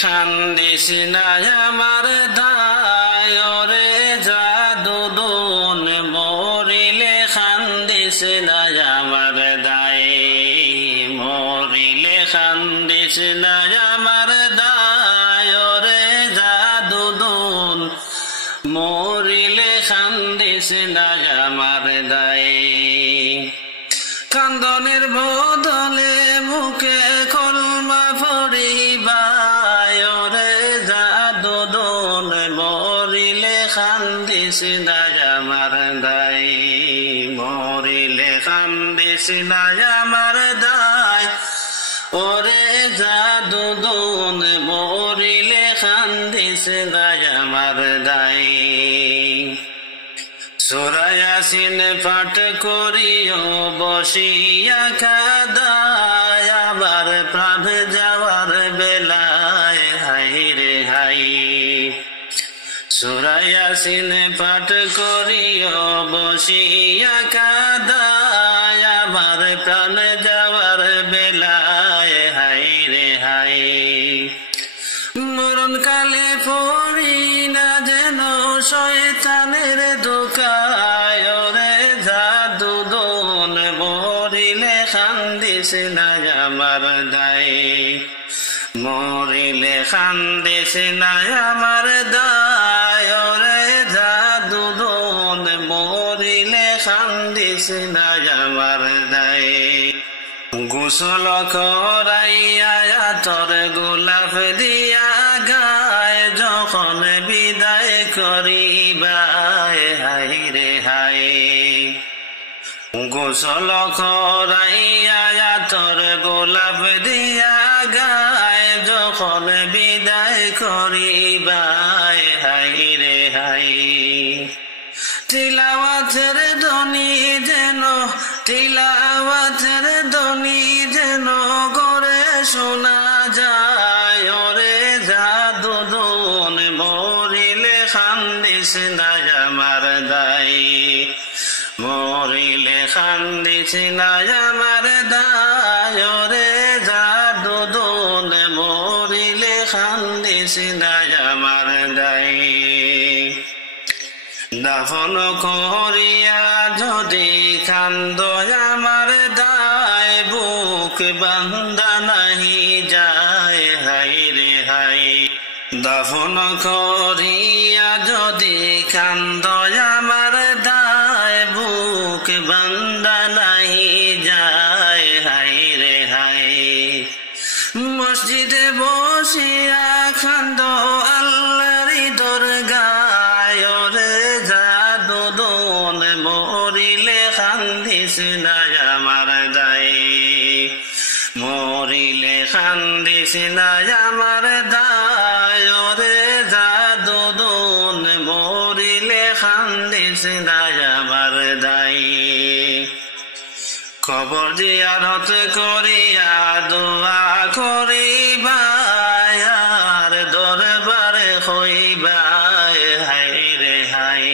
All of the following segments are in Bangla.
খান্দিস না আমার দায় ওরে জাদুদুন মরিলে খান্দিস না আমার দায় মরিলে খান্দিস না আমার দায় ওরে জাদুদুন মরিলে খান্দিস না আমার দায় কান্দনের বদলে মুখে কলমা পড়িবায় ওরে জাদুদুন মরিলে খান্দিস না আমার দায় মরিলে খান্দিস না আমার দায় ওরে জাদুদুন মরিলে খান্দিস না আমার দায় সূরা ইয়াসিন পাঠ করিও বসিয়া কাদায় আবার প্রাণ যাওয়ার বেলায় হাই রে হাই সূরা ইয়াসিন পাঠ করিও বসিয়া কাদায় আবার প্রাণ যাওয়ার বেলায় হাই রে হাই মরণ কালে পড়ি না যেন শয়তানের ধোঁকায় ওরে জাদুদুন মরিলে খান্দিস না আমার দায় মরিলে খান্দিস না আমার দায় ওরে জাদুদুন মরিলে খান্দিস না আমার দায় গোসল করাইয়া তোর গোলাপ দিয়া গায় যখন বিদায় করিবায় হাই রে হাই গোসল করাইয়া তোর গোলাপ দিয়া গায় যখন বিদায় করিবায় হাই রে হাই তিলাওয়াতের ধ্বনি যেন তিলাওয়াতের ধ্বনি যেন করে শোনা যায় ওরে জাদুদুন মরিলে খান্দিস না আমার দায় মরিলে খান্দিস না আমার দায় ওরে জাদুদুন মরিলে খান্দিস না আমার দায় দাফন করিয়া যদি কান্দ আমার দায় বুক বান্ধা নাহি যায় হাই রে হাই দাফন করিয়া যদি কান্দ আমার দায় বুক বান্ধা নাহি যায় হাই রে হাই মসজিদে বসিয়া কান্দ আল্লাহরি দরগায় ওরে জাদুদুন মরিলে খান্দিস না আমার দায় মরিলে খান্দিস না আমার দায় ওরে জাদুদুন মরিলে খান্দিস না আমার দায় কবর জিয়ারত করিয়া দোয়া করিবায় আর দরবারে হইবায় হাই রে হাই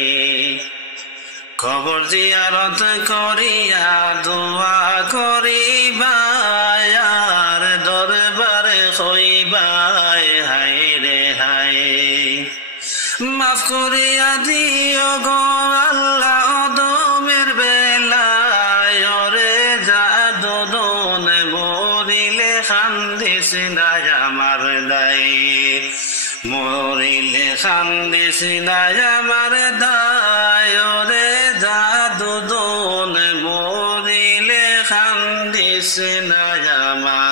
কবর জিয়ারত করিয়া দোয়া করিবায় আর দরবারে হইবায় হাই রে হাই মাফ করিয়া দিও গো আল্লাহ অদমের বেলায় ওরে জাদুদুন মরিলে খান্দিস না আমার দায় মরিলে খান্দিস না আমার দায় ওরে জাদুদুন মরিলে খান্দিস না আমার